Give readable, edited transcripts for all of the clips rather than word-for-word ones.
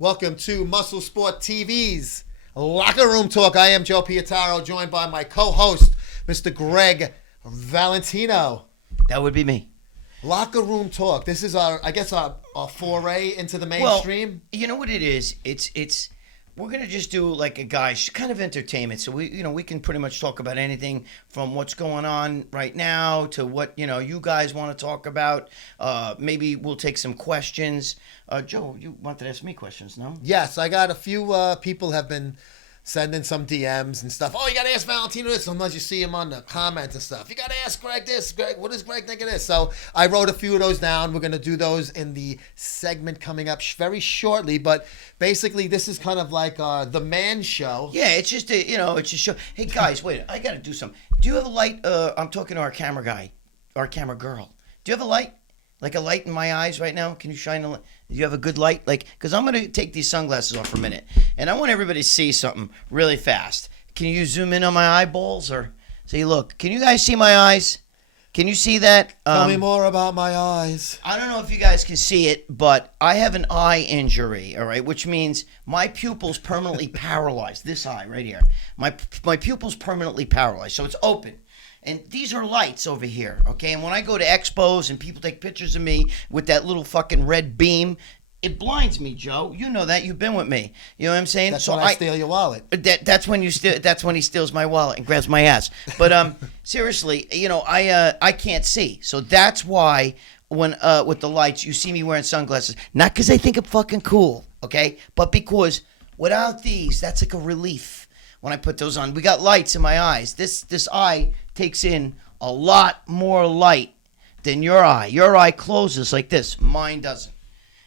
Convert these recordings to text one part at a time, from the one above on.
Welcome to Muscle Sport TV's Locker Room Talk. I am Joe Pietaro, joined by my co-host, Mr. Gregg Valentino. That would be me. Locker Room Talk. This is our foray into the mainstream. Well, you know what it is? It's we're gonna just do like a guys kind of entertainment. So we can pretty much talk about anything from what's going on right now to what you guys want to talk about. Maybe we'll take some questions. Joe, you wanted to ask me questions, no? Yes, I got a few people have been sending some DMs and stuff. Oh, you got to ask Valentino this. Sometimes you see him on the comments and stuff. You got to ask Greg this. Greg, what does Greg think of this? So I wrote a few of those down. We're going to do those in the segment coming up very shortly. But basically, this is kind of like the man show. Yeah, it's just it's a show. Hey guys, wait, I got to do something. Do you have a light? I'm talking to our camera guy, our camera girl. Do you have a light? Like a light in my eyes right now? Can you shine a light? Do you have a good light? Because I'm going to take these sunglasses off for a minute. And I want everybody to see something really fast. Can you zoom in on my eyeballs? Or say, look, can you guys see my eyes? Can you see that? Tell me more about my eyes. I don't know if you guys can see it, but I have an eye injury, all right? Which means my pupil's permanently paralyzed. This eye right here. My pupil's permanently paralyzed, so it's open. And these are lights over here, okay? And when I go to expos and people take pictures of me with that little fucking red beam, it blinds me, Joe. You know that. You've been with me. You know what I'm saying? That's when I steal your wallet. That's when he steals my wallet and grabs my ass. But seriously, I can't see. So that's why when with the lights, you see me wearing sunglasses. Not because I think I'm fucking cool, okay? But because without these, that's like a relief when I put those on. We got lights in my eyes. This eye takes in a lot more light than your eye. Your eye closes like this. Mine doesn't.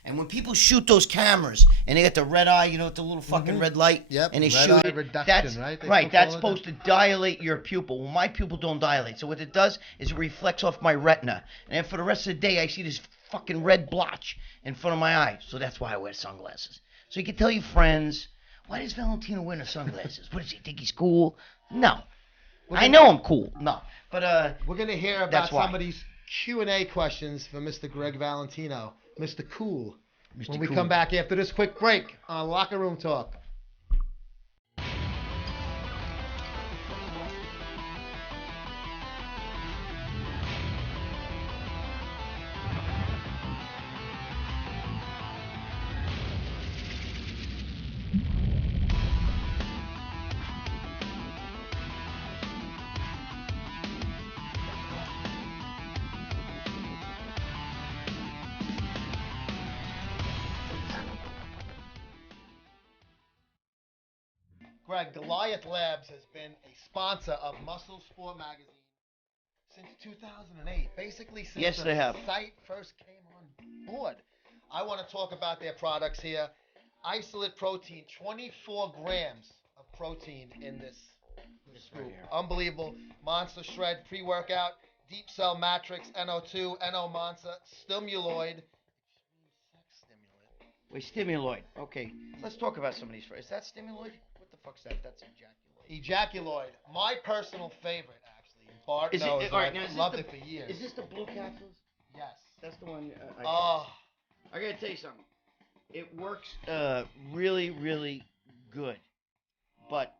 And when people shoot those cameras and they got the red eye, with the little fucking red light, Yep, and they red shoot eye it, reduction, right? That's supposed to dilate your pupil. Well, my pupil don't dilate. So what it does is it reflects off my retina. And then for the rest of the day, I see this fucking red blotch in front of my eye. So that's why I wear sunglasses. So you can tell your friends, why does Valentino wear the sunglasses? What does he think he's cool? No. I know I'm cool. No. But we're going to hear about some of these Q&A questions for Mr. Gregg Valentino, Mr. Cool, when we come back after this quick break on Locker Room Talk. Greg, Goliath Labs has been a sponsor of Muscle Sport Magazine since 2008. Basically, since they have. site first came on board. I want to talk about their products here. Isolate Protein, 24 grams of protein in this scoop. Right, unbelievable. Monster Shred pre-workout, Deep Cell Matrix, NO2, NO Monster, Stimuloid. Sex stimulant. Wait, stimuloid. Okay, let's talk about some of these first. Is that stimuloid? What the fuck's that? That's ejaculoid. Ejaculoid. My personal favorite, actually. Bart knows. I've loved it for years. Is this the blue capsules? Yes. That's the one. I gotta tell you something. It works really, really good, but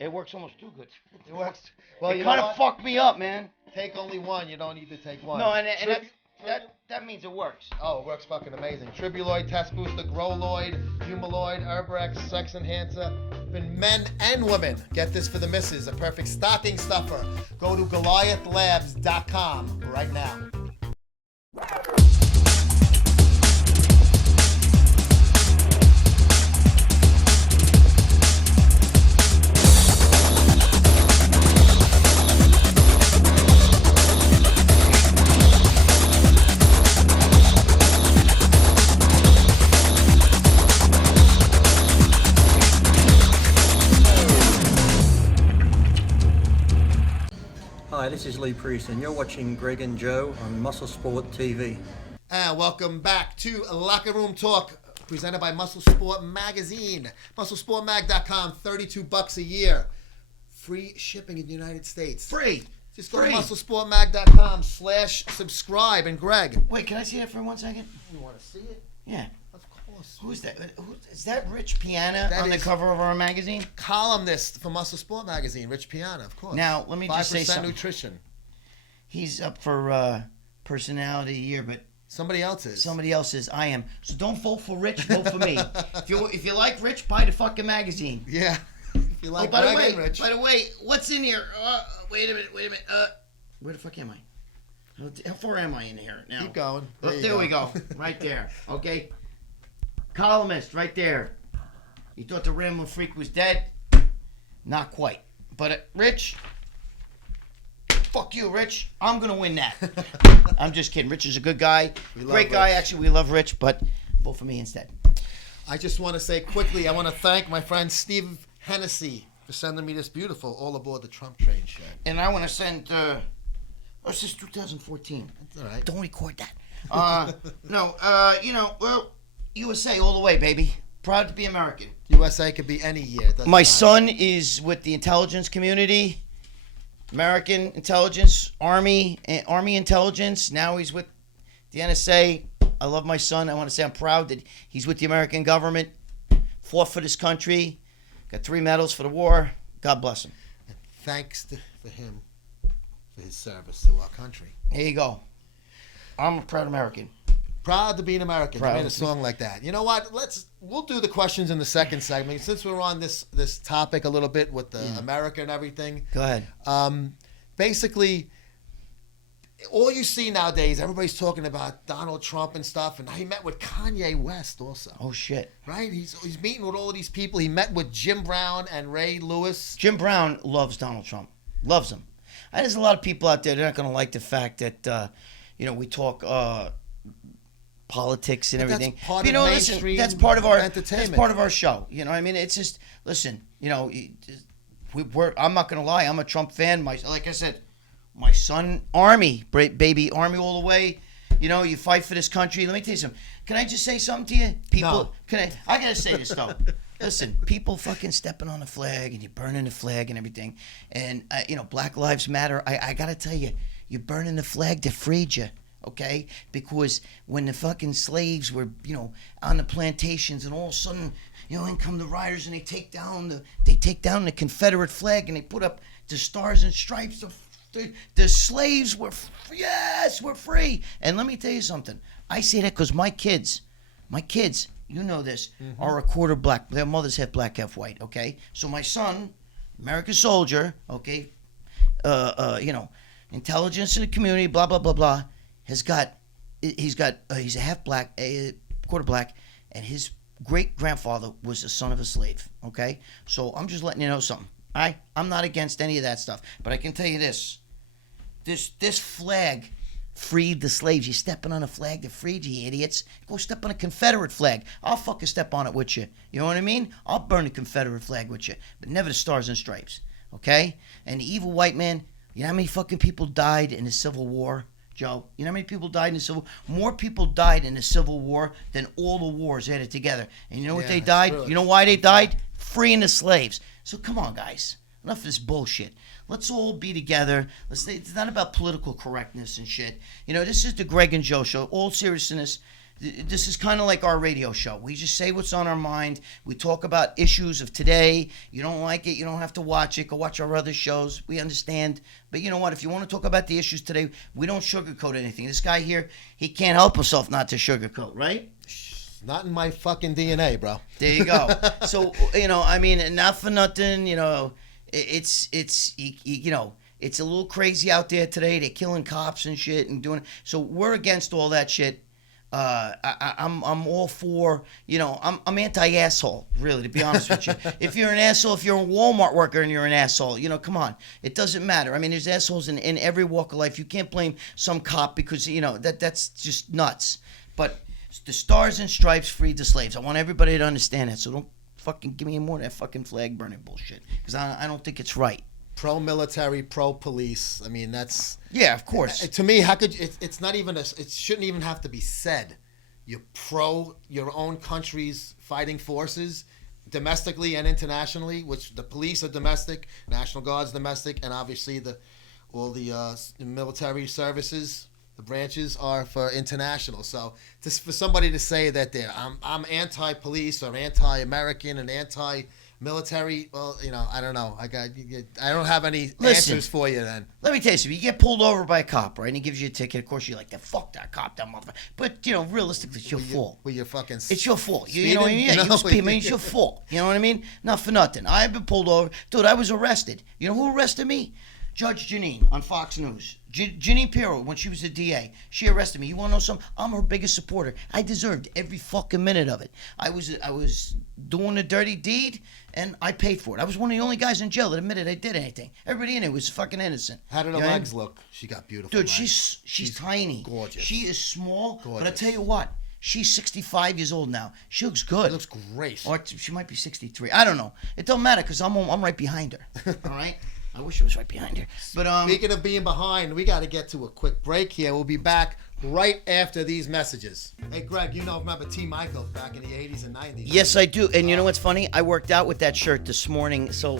it works almost too good. It works. Well, it kind of fucked me up, man. Take only one. You don't need to take one. No, and that means it works. Oh, it works fucking amazing. Tribuloid, Test Booster, Growloid, Humaloid, Herbrex, Sex Enhancer. For men and women, get this for the missus, a perfect stocking stuffer. Go to GoliathLabs.com right now. Hi, this is Lee Priest, and you're watching Greg and Joe on Muscle Sport TV. And welcome back to Locker Room Talk, presented by Muscle Sport Magazine. MuscleSportMag.com, $32 a year. Free shipping in the United States. Free. Just go to MuscleSportMag.com/subscribe. And Greg. Wait, can I see that for 1 second? You want to see it? Yeah. Of course. course. Who's that? Is that Rich Piana That on the is- cover of our magazine? Columnist for Muscle Sport magazine, Rich Piana, of course. Now, let me just say 5% something. nutrition. He's up for personality of the year, but Somebody else is. somebody else is. I am. So don't vote for Rich. Vote for me. If you like Rich, buy the fucking magazine. Yeah. If you like by the Greg way, and Rich. by the way, what's in here? Wait a minute. Where the fuck am I? How far am I in here now? Keep going. There we go. Right there. Okay. Columnist, right there. You thought the Rambling Freak was dead? Not quite. But Rich, fuck you, Rich. I'm gonna win that. I'm just kidding. Rich is a good guy. Great guy. Rich. Actually, we love Rich, but vote for me instead. I just want to say quickly, I want to thank my friend Steve Hennessy for sending me this beautiful All Aboard the Trump Train shirt. And I want to send. This is 2014. That's all right. Don't record that. No. Well, USA all the way, baby. Proud to be American. USA could be any year. Doesn't My matter. son is with the intelligence community, American intelligence, Army intelligence. Now he's with the NSA. I love my son. I want to say I'm proud that he's with the American government, fought for this country, got 3 medals for the war. God bless him. Thanks for him for his service to our country. There you go. I'm a proud American. Proud to be an American. Proud You made to a song like that. You know what? We'll do the questions in the second segment since we're on this topic a little bit with the America and everything. Go ahead. Basically, all you see nowadays, everybody's talking about Donald Trump and stuff, and he met with Kanye West also. Oh shit. Right? He's meeting with all of these people. He met with Jim Brown and Ray Lewis. Jim Brown loves Donald Trump. Loves him. And there's a lot of people out there, they're not going to like the fact that, we talk politics and But that's everything. part But, of listen, mainstream that's part of our entertainment. That's part of our show. You know what I mean? It's just, listen, I'm not going to lie. I'm a Trump fan. Like I said, my son, Army, baby, Army all the way. You fight for this country. Let me tell you something. Can I just say something to you? People, No. I got to say this, though. Listen, people fucking stepping on the flag and you're burning the flag and everything. And, Black Lives Matter. I got to tell you, you're burning the flag that freed you, okay? Because when the fucking slaves were, on the plantations and all of a sudden, in come the riders and they take down the Confederate flag and they put up the stars and stripes. The slaves were free. And let me tell you something. I say that because my kids, you know this, are a quarter black. Their mothers half black, half white, okay? So my son, American soldier, okay, intelligence in the community, blah, blah, blah, blah, he's a half black, quarter black, and his great-grandfather was the son of a slave, okay? So I'm just letting you know something. I'm not against any of that stuff, but I can tell you this. This flag freed the slaves. You're stepping on a flag that freed you, idiots. Go step on a Confederate flag. I'll fucking step on it with you. You know what I mean? I'll burn the Confederate flag with you, but never the stars and stripes, okay? And the evil white man, you know how many fucking people died in the Civil War, Joe? You know how many people died in the Civil War? More people died in the Civil War than all the wars added together. And you know what Yeah, they it's died? true. You know why they died? Freeing the slaves. So come on, guys. Enough of this bullshit. Let's all be together. It's not about political correctness and shit. This is the Greg and Joe show. All seriousness, this is kind of like our radio show. We just say what's on our mind. We talk about issues of today. You don't like it, you don't have to watch it. Go watch our other shows. We understand. But you know what? If you want to talk about the issues today, we don't sugarcoat anything. This guy here, he can't help himself not to sugarcoat, right? Not in my fucking DNA, bro. There you go. So, not for nothing, it's a little crazy out there today. They're killing cops and shit and doing. So we're against all that shit. I'm all for. I'm anti-asshole. Really, to be honest with you. If you're an asshole, if you're a Walmart worker and you're an asshole, come on. It doesn't matter. I mean, there's assholes in every walk of life. You can't blame some cop because that's just nuts. But the stars and stripes freed the slaves. I want everybody to understand that. So don't fucking give me more of that fucking flag burning bullshit because I don't think it's right. Pro-military, pro-police. I mean, that's... Yeah, of course. To me, how could it's not even it shouldn't even have to be said. You're pro your own country's fighting forces, domestically and internationally, which the police are domestic, National Guard's domestic, and obviously all the military services. The branches are for international. So just for somebody to say that I'm anti-police or anti-American and anti-military, well, I don't know. I don't have any answers for you then. Let me tell you something. You get pulled over by a cop, right, and he gives you a ticket. Of course, you're like, fuck that cop, that motherfucker. But, realistically, it's your fault. Well, you're fucking It's your fault. You know what I mean? Yeah, it's your fault. You know what I mean? Not for nothing. I've been pulled over. Dude, I was arrested. You know who arrested me? Judge Janine on Fox News. Janine Pirro, when she was a DA, she arrested me. You want to know something? I'm her biggest supporter. I deserved every fucking minute of it. I was doing a dirty deed, and I paid for it. I was one of the only guys in jail that admitted I did anything. Everybody in it was fucking innocent. How did her legs look? She got beautiful Dude, legs. she's tiny. Gorgeous. She is small, gorgeous. but I tell you what. She's 65 years old now. She looks good. She looks great. Or she might be 63. I don't know. It don't matter because I'm right behind her. All right? I wish I was right behind her. But speaking of being behind, we got to get to a quick break here. We'll be back right after these messages. Hey, Greg, remember T. Michael back in the 80s and 90s? Yes, I do. And you know what's funny? I worked out with that shirt this morning, so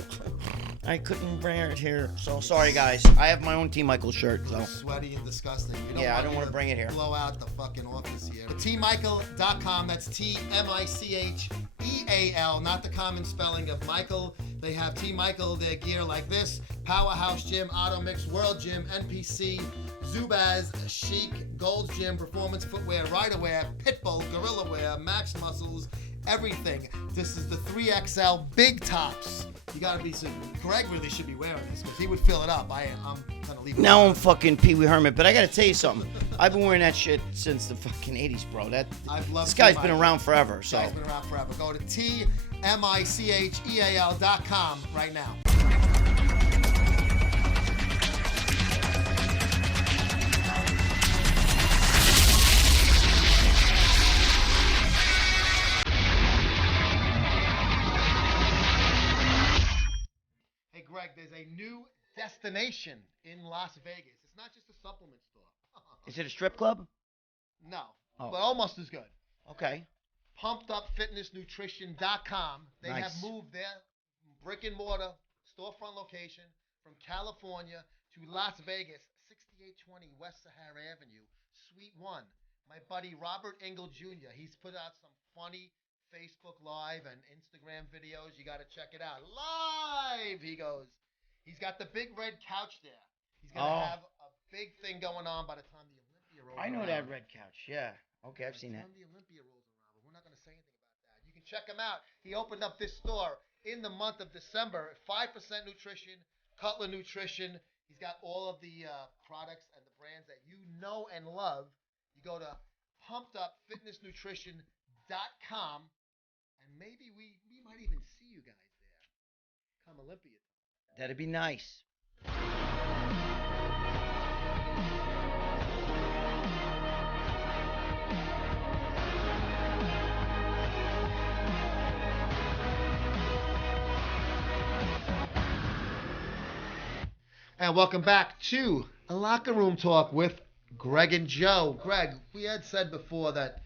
I couldn't wear it here. So sorry, guys. I have my own T. Michael shirt. So sweaty and disgusting. I don't want to bring it here. Blow out the fucking office here. TMichael.com. That's TMICHEAL, not the common spelling of Michael. They have T. Michael, their gear like this: Powerhouse Gym, Auto Mix, World Gym, NPC, Zubaz, Chic, Gold's Gym, Performance Footwear, Rider Wear, Pitbull, Gorilla Wear, Max Muscles, everything. This is the 3XL big tops. You gotta be Greg really should be wearing this because he would fill it up. I'm gonna leave it. Now I'm fucking Pee Wee Herman, but I gotta tell you something. I've been wearing that shit since the fucking 80s, bro. This guy's been around forever. So. This guy's been around forever. Go to TMICHEAL.com right now. Hey, Greg, there's a new destination in Las Vegas. It's not just a supplement store. Is it a strip club? No, but almost as good. Okay. PumpedUpFitnessNutrition.com. They Nice. have moved their brick and mortar storefront location from California to Las Vegas, 6820 West Sahara Avenue, Suite 1. My buddy Robert Engel Jr., he's put out some funny Facebook Live and Instagram videos. You got to check it out. Live, he goes. He's got the big red couch there. He's going to have a big thing going on by the time the Olympia rolls I know around. that red couch. Yeah. Okay, I've seen that. By the time the Olympia rolls around, but we're not going to say anything about that. You can check him out. He opened up this store in the month of December. 5% nutrition, Cutler Nutrition. He's got all of the products and the brands that you know and love. You go to PumpedUpFitnessNutrition.com, and maybe we might even see you guys there come Olympia. That'd be nice. And welcome back to a Locker Room Talk with Greg and Joe. Greg, we had said before that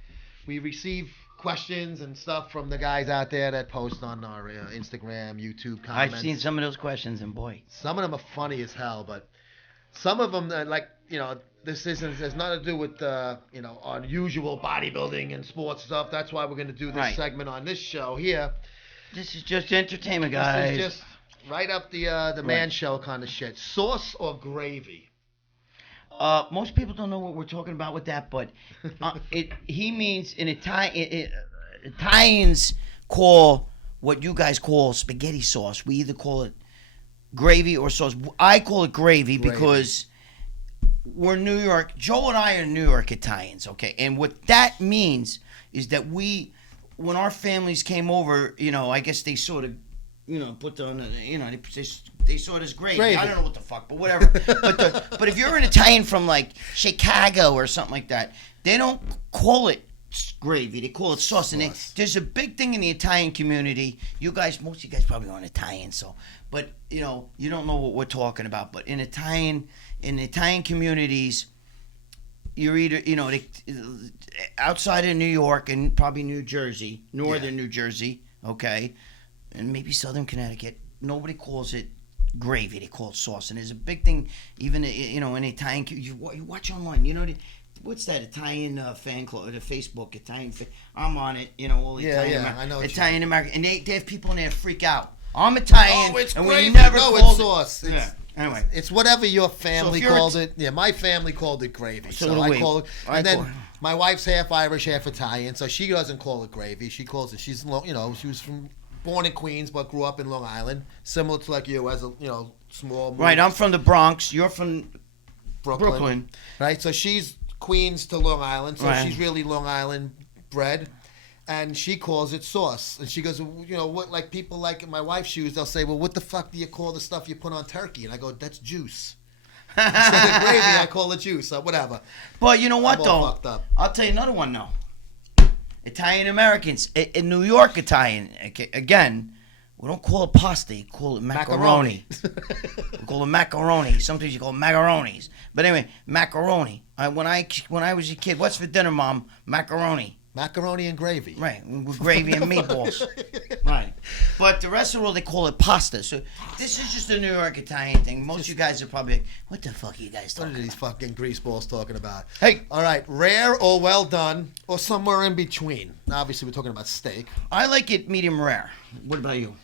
we receive questions and stuff from the guys out there that post on our Instagram, YouTube comments. I've seen some of those questions, and boy. Some of them are funny as hell, but some of them, this has nothing to do with, our usual bodybuilding and sports stuff. That's why we're going to do this segment on this show here. This is just entertainment, guys. This is just right up the man show kind of shit. Sauce or gravy? Most people don't know what we're talking about with that, but he means in Italians call what you guys call spaghetti sauce. We either call it gravy or sauce. I call it gravy because we're New York. Joe and I are New York Italians, okay? And what that means is that when our families came over, I guess they sort of, put on, they saw it as gravy. I don't know what the fuck, but whatever. but if you're an Italian from like Chicago or something like that, they don't call it gravy. They call it sauce. And there's a big thing in the Italian community. Most of you guys probably aren't Italian, but you don't know what we're talking about. But in Italian communities, you're either outside of New York and probably New Jersey, northern New Jersey, okay, and maybe southern Connecticut. Nobody calls it gravy. They call it sauce, and there's a big thing. Even in Italian, you watch online. What's that Italian fan club? The Facebook Italian. I'm on it. All Italian. I know. Italian American, and they have people in there that freak out. I'm Italian, it's and gravy. we never No, called it's sauce. Yeah. Anyway, it's whatever your family So if you're called it. Yeah, my family called it gravy. So So do I we. call it. I And then call it. my wife's half Irish, half Italian, so she doesn't call it gravy. She calls it. She was born in Queens but grew up in Long Island, similar to like you as a small. right. I'm from the Bronx. You're from Brooklyn. Right. So she's Queens to Long Island, so Right. she's really Long Island bred. And she calls it sauce. And she goes, what, like people like my wife's shoes, they'll say, well, what the fuck do you call the stuff you put on turkey? And I go, that's juice. Instead of gravy, I call it juice, or whatever. But you know what, I'm all though? fucked up. I'll tell you another one, though. Italian Americans. In New York Italian, again, we don't call it pasta. You call it macaroni. We call it macaroni. Sometimes you call it macaronis. But anyway, macaroni. When I was a kid, what's for dinner, Mom? Macaroni. Macaroni and gravy. Right, with gravy and meatballs. Right. But the rest of the world, they call it pasta. So this is just a New York Italian thing. Most of you guys are probably like, what the fuck are you guys What talking are these about? fucking grease balls talking about? Hey. All right, rare or well done, or somewhere in between. Obviously, we're talking about steak. I like it medium rare. What about you?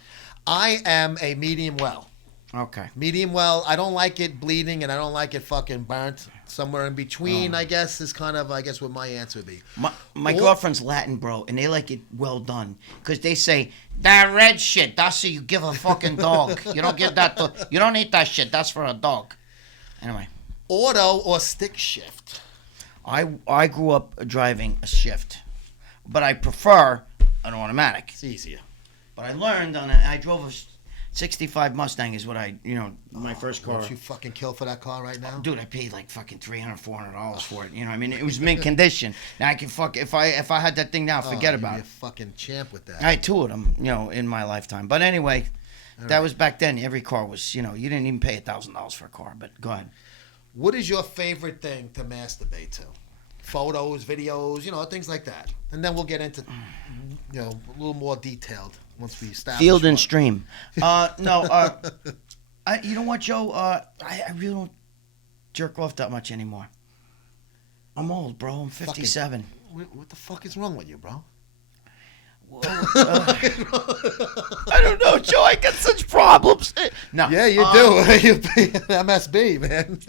I am a medium well. Okay. Medium well. I don't like it bleeding, and I don't like it fucking burnt. Somewhere in between, I guess, is kind of, what my answer would be. My girlfriend's Latin, bro, and they like it well done. Because they say, that red shit, that's what you give a fucking dog. You don't give that to, you don't eat that shit, that's for a dog. Anyway. Auto or stick shift? I grew up driving a shift. But I prefer an automatic. It's easier. But I learned I drove a 65 Mustang is what my first car. What you fucking kill for that car right now? Dude, I paid like fucking $300, $400 for it. It was mint condition. Now I can if I had that thing now, forget about You're it. a fucking champ with that. I had two of them, in my lifetime. But anyway, that was back then. Every car was, you didn't even pay $1,000 for a car. But go ahead. What is your favorite thing to masturbate to? Photos, videos, things like that. And then we'll get into, a little more detailed once we establish. Field and stream. No, you know what, Joe? I really don't jerk off that much anymore. I'm old, bro. I'm 57. What the fuck is wrong with you, bro? I don't know, Joe. I got such problems. No. Yeah, you do. You're MSB, man.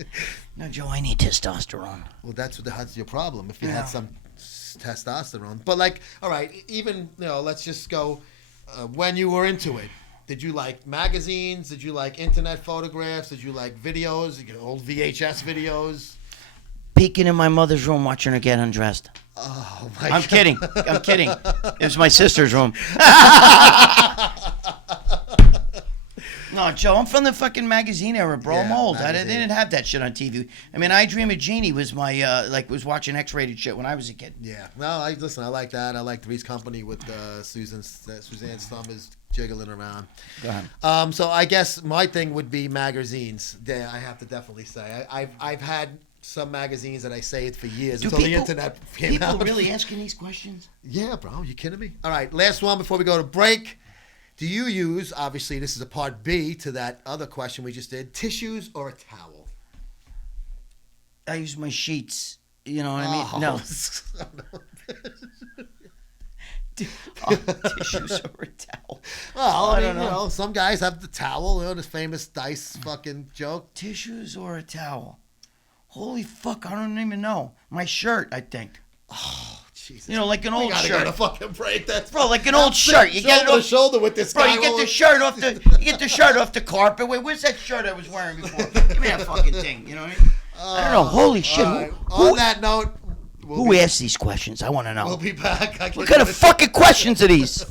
No, Joe, I need testosterone. Well, that's your problem. If you had some testosterone. But all right, even, let's just go when you were into it. Did you like magazines? Did you like internet photographs? Did you like videos? Old VHS videos? Peeking in my mother's room, watching her get undressed. Oh my! I'm kidding. I'm kidding. It was my sister's room. No, Joe, I'm from the fucking magazine era, bro. I'm old. They didn't have that shit on TV. I Dream of Jeannie was my was watching X-rated shit when I was a kid. Yeah. No, I like that. I like Three's Company with Suzanne Summers jiggling around. Go ahead. So I guess my thing would be magazines. Yeah, I have to definitely say I've had some magazines that I saved for years until the internet came out. People really asking these questions? Yeah, bro. You kidding me? All right, last one before we go to break. Do you use, obviously this is a part B to that other question we just did, tissues or a towel? I use my sheets. You know what I mean? No. Tissues or a towel? Well, I don't know. Some guys have the towel. This famous Dice fucking joke. Tissues or a towel? Holy fuck, I don't even know. My shirt, I think. Oh, Jesus. Like an old shirt. Go to fucking break. That's bro, like an old shirt. You get it off shoulder with this bro, guy. you get the shirt off the carpet. Wait, where's that shirt I was wearing before? Give me that fucking thing. You know what I mean? I don't know. Holy shit. Right. On that note, who asks these questions? I want to know. We'll be back. What kind of fucking questions are these?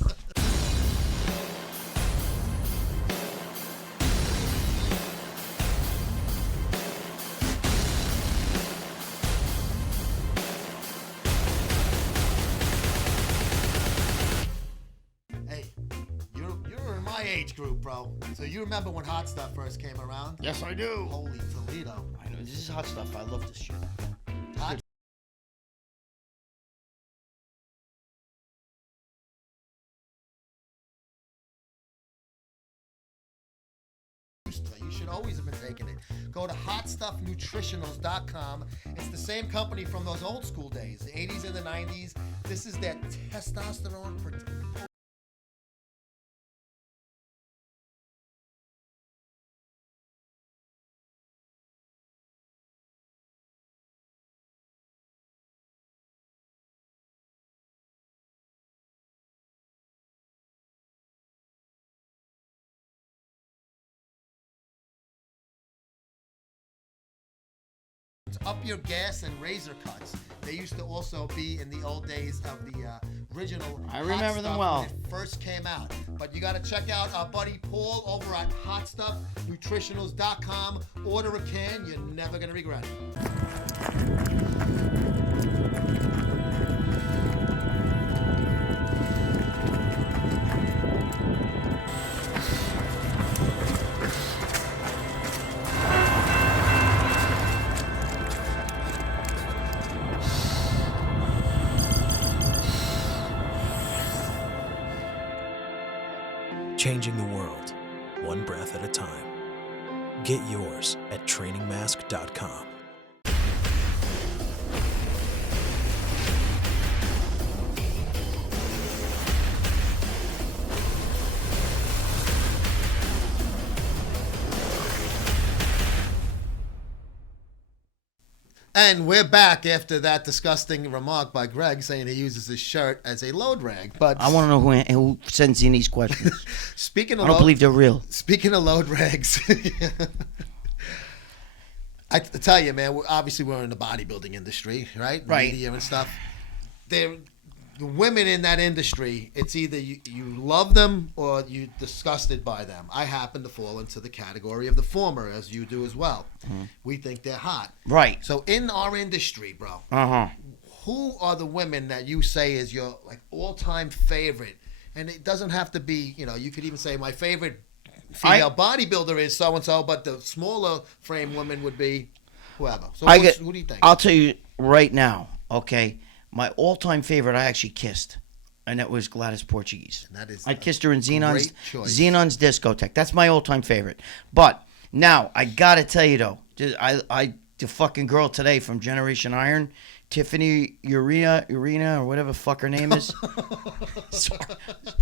Age group, bro. So you remember when Hot Stuff first came around? Yes, I do. Holy Toledo. I know. This is hot stuff. I love this shit. Hot taking it. Go to hotstuffnutritionals.com. It's the same company from those old school days, the 80s and the 90s. This is their testosterone up your gas and razor cuts. They used to also be in the old days of the original. I remember them well. When it first came out. But you got to check out our buddy Paul over at hotstuffnutritionals.com. Order a can. You're never going to regret it. Changing the world, one breath at a time. Get yours at trainingmask.com. And we're back after that disgusting remark by Greg saying he uses his shirt as a load rag. But I want to know who sends in these questions. Speaking of I don't believe they're real. Speaking of load rags, I tell you, man, obviously we're in the bodybuilding industry, right? Right. Media and stuff. The women in that industry, it's either you love them or you're disgusted by them. I happen to fall into the category of the former, as you do as well. Mm-hmm. We think they're hot. Right. So in our industry, bro, who are the women that you say is your like all-time favorite? And it doesn't have to be, you could even say my favorite female bodybuilder is so-and-so, but the smaller frame women would be whoever. So who do you think? I'll tell you right now, okay? My all-time favorite I actually kissed, and that was Gladys Portuguese. And that is I kissed her in Xenon's discotheque. That's my all-time favorite. But now, I got to tell you, though, the fucking girl today from Generation Iron, Tiffany Urena, or whatever the fuck her name is. Sorry.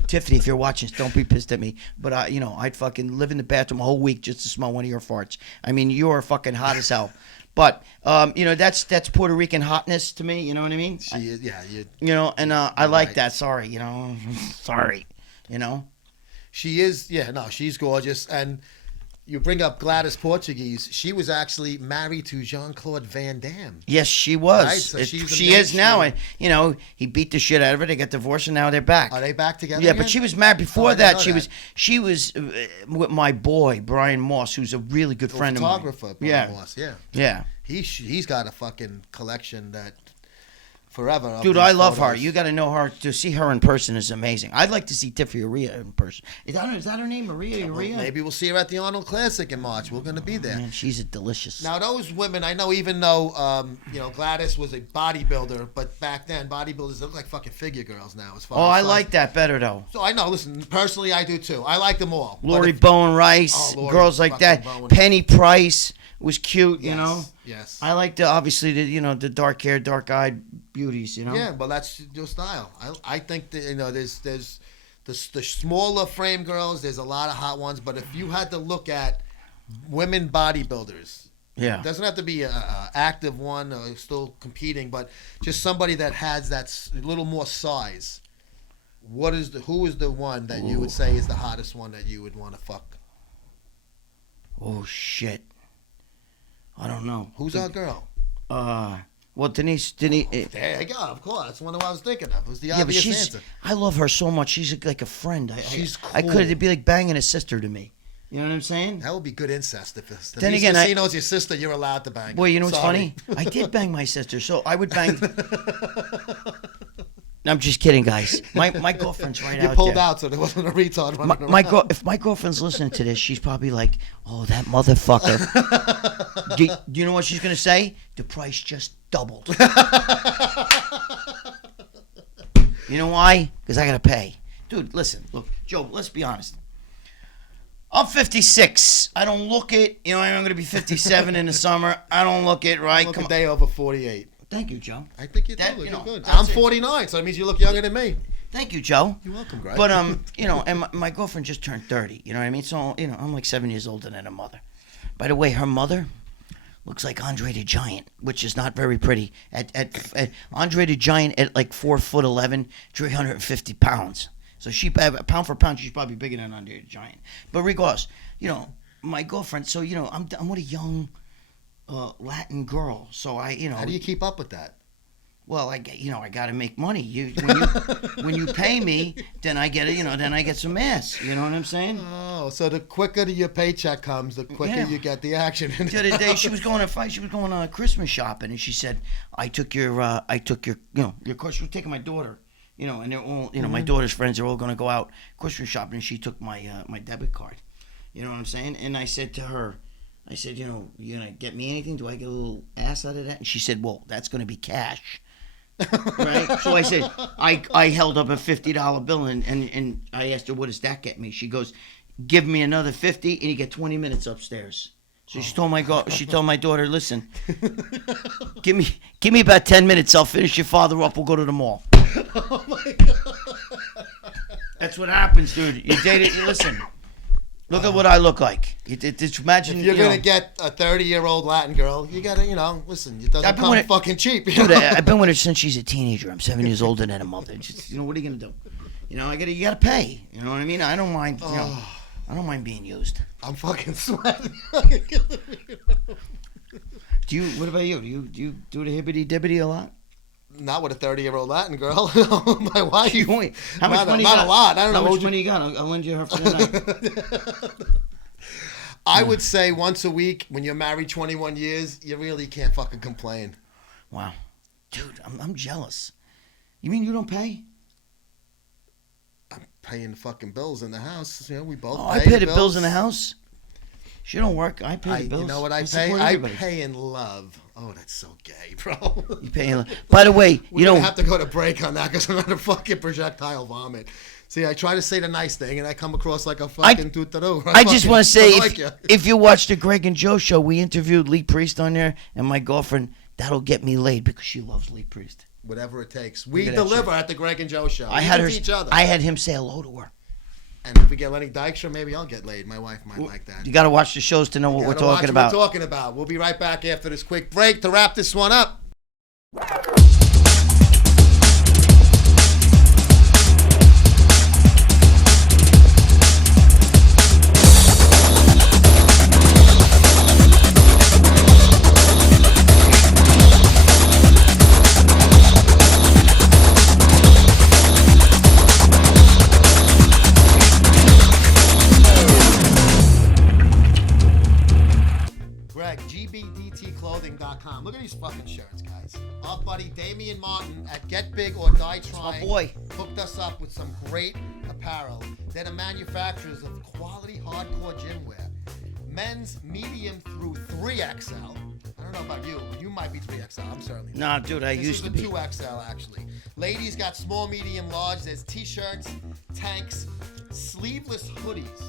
Tiffany, if you're watching, don't be pissed at me. But, I'd fucking live in the bathroom a whole week just to smell one of your farts. I mean, you are fucking hot as hell. But, that's Puerto Rican hotness to me, you know what I mean? She is, yeah. I like that. Sorry, sorry, She is, she's gorgeous. And you bring up Gladys Portuguese. She was actually married to Jean-Claude Van Damme. Yes, she was. Right? So she is now. And, he beat the shit out of her. They got divorced, and now they're back. Are they back together Yeah, again? but she was married before that. She was with my boy, Brian Moss, who's a really good friend of mine. Photographer, Brian Moss, yeah. Yeah. He's got a fucking collection that forever. Dude, I love her. You got to know her. To see her in person is amazing. I'd like to see Tiffany Urea in person. Is that her name, Maria Urea? Well, maybe we'll see her at the Arnold Classic in March. We're going to be there. Man, she's a delicious. Now, those women, I know even though, Gladys was a bodybuilder, but back then, bodybuilders look like fucking figure girls now. I like that better, though. So I know, listen, personally, I do too. I like them all. Lori Bowen Rice, girls like that. Penny Price was cute, Yes. I like obviously the dark haired, dark eyed beauties, Yeah, but that's your style. I think that there's the smaller frame girls. There's a lot of hot ones, but if you had to look at women bodybuilders, it doesn't have to be a active one or still competing, but just somebody that has that little more size. Who is the one that you would say is the hottest one that you would want to fuck? Oh shit. I don't know. Who's our girl? Well, Denise. There you go. Of course, that's one I was thinking of. It was the obvious answer. I love her so much. She's like a friend. She's cool. It'd be like banging a sister to me. You know what I'm saying? That would be good incest if then again, knows your sister, you're allowed to bang. Boy, you know what's funny? I did bang my sister, so I would bang. I'm just kidding, guys. My girlfriend's right out there. You pulled out, so there wasn't a retard running around. If my girlfriend's listening to this, she's probably like, "Oh, that motherfucker." do you know what she's gonna say? The price just doubled. You know why? Because I gotta pay. Dude, listen, look, Joe. Let's be honest. I'm 56. I don't look it. You know, I'm going to be 57 in the summer. I don't look it, right? Look a day over 48. Thank you, Joe. I think you do. That, Look you know, good. that's I'm it. 49, so that means you look younger than me. Thank you, Joe. You're welcome, Greg. But, you know, and my girlfriend just turned 30. You know what I mean? So, you know, I'm like 7 years older than her mother. By the way, her mother looks like Andre the Giant, which is not very pretty. At Andre the Giant at like 4'11", 350 pounds. So she, pound for pound, she's probably bigger than Andre the Giant. But regardless, you know, my girlfriend. So you know, I'm with a young Latin girl. So how do you keep up with that? Well, I got to make money. When you pay me, then I get some ass. You know what I'm saying? Oh, so the quicker your paycheck comes, the quicker you get the action. The other day she was going to fight. She was going on Christmas shopping, and she said, "I took your your course." She was taking my daughter, you know, and they're all, you know, my daughter's friends are all going to go out Christmas shopping, and she took my my debit card. You know what I'm saying? And I said to her, you know, you gonna get me anything? Do I get a little ass out of that? And she said, well, that's going to be cash. Right? So I said, I held up a $50 bill and I asked her, what does that get me? She goes, give me another 50 and you get 20 minutes upstairs. So she told my daughter, listen, give me about 10 minutes. I'll finish your father up. We'll go to the mall. Oh my God. That's what happens, dude. You dated. Listen. Look at what I look like. Imagine if you're gonna get a 30-year-old Latin girl, you gotta, you know, listen. It doesn't come fucking cheap. Dude, I've been with her since she's a teenager. I'm 7 years older than her mother. Just, you know, what are you gonna do? You know, you gotta pay. You know what I mean? I don't mind. You know, I don't mind being used. I'm fucking sweating. What about you? Do you do the hibbity dibbity a lot? Not with a 30-year-old Latin girl. My wife. How much money you got? Not a lot. I don't know. How much money you got? I'll lend you her for the night. I would say once a week, when you're married 21 years, you really can't fucking complain. Wow. Dude, I'm jealous. You mean you don't pay? I'm paying the fucking bills in the house. You know, we both pay I pay the bills in the house. She don't work. I pay the bills. You know what I pay? I pay in love. Oh, that's so gay, bro. You pay in love. By the way, we have to go to break on that because I'm going to fucking projectile vomit. See, I try to say the nice thing and I come across like a fucking tutaro. I just want to say, if you watch the Gregg and Joe show, we interviewed Lee Priest on there, and my girlfriend, that'll get me laid because she loves Lee Priest. Whatever it takes. We deliver at the Gregg and Joe show. I had him say hello to her. And if we get Lenny Dykstra, maybe I'll get laid. My wife might like that. You got to watch the shows to know what we're talking about. We'll be right back after this quick break to wrap this one up. GBDTclothing.com. Look at these fucking shirts, guys. Our buddy Damian Martin at Get Big or Die Trying hooked us up with some great apparel. They're the manufacturers of quality hardcore gym wear. Men's medium through 3XL. I don't know about you, but you might be 3XL. I'm certainly not. Nah, dude, I used to be. This is a 2XL, actually. Ladies got small, medium, large. There's t-shirts, tanks, sleeveless hoodies.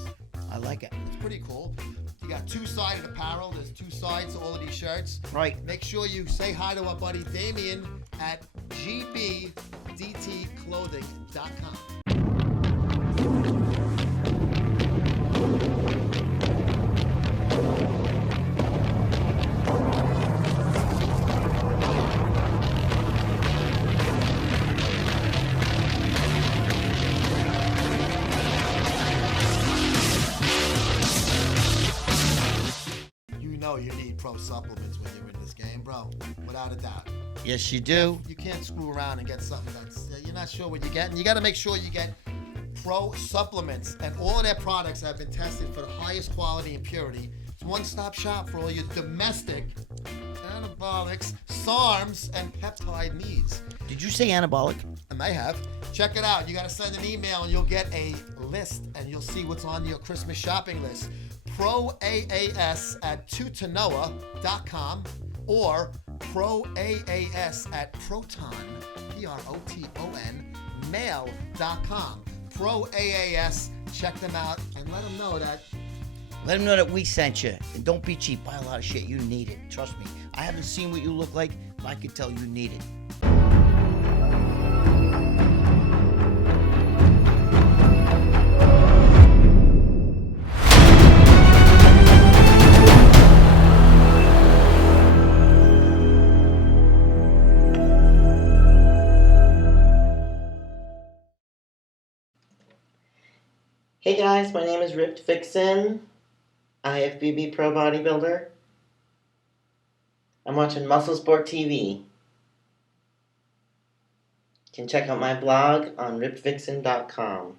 I like it. It's pretty cool. You got two-sided apparel. There's two sides to all of these shirts. Right. Make sure you say hi to our buddy Damien at GBDTclothing.com. You need pro supplements when you're in this game, bro. Without a doubt. Yes, you do. You can't screw around and get something that's you're not sure what you're getting. You got to make sure you get pro supplements, and all of their products have been tested for the highest quality and purity. It's one-stop shop for all your domestic anabolics, SARMs, and peptide needs. Did you say anabolic? I may have. Check it out. You got to send an email and you'll get a list and you'll see what's on your Christmas shopping list. ProAAS at tutanoa.com or ProAAS at Proton, Proton, mail.com. ProAAS, check them out and let them know that Let them know that we sent you. And don't be cheap. Buy a lot of shit. You need it. Trust me. I haven't seen what you look like, but I can tell you need it. Hey guys, my name is Ripped Vixen, IFBB Pro Bodybuilder. I'm watching Muscle Sport TV. You can check out my blog on rippedvixen.com.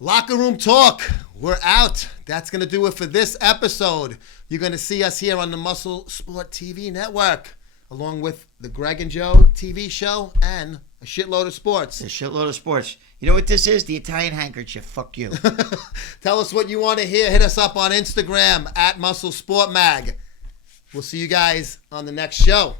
Locker Room Talk. We're out. That's going to do it for this episode. You're going to see us here on the Muscle Sport TV network, along with the Gregg and Joe TV show and a shitload of sports. A shitload of sports. You know what this is? The Italian handkerchief. Fuck you. Tell us what you want to hear. Hit us up on Instagram at Muscle Sport Mag. We'll see you guys on the next show.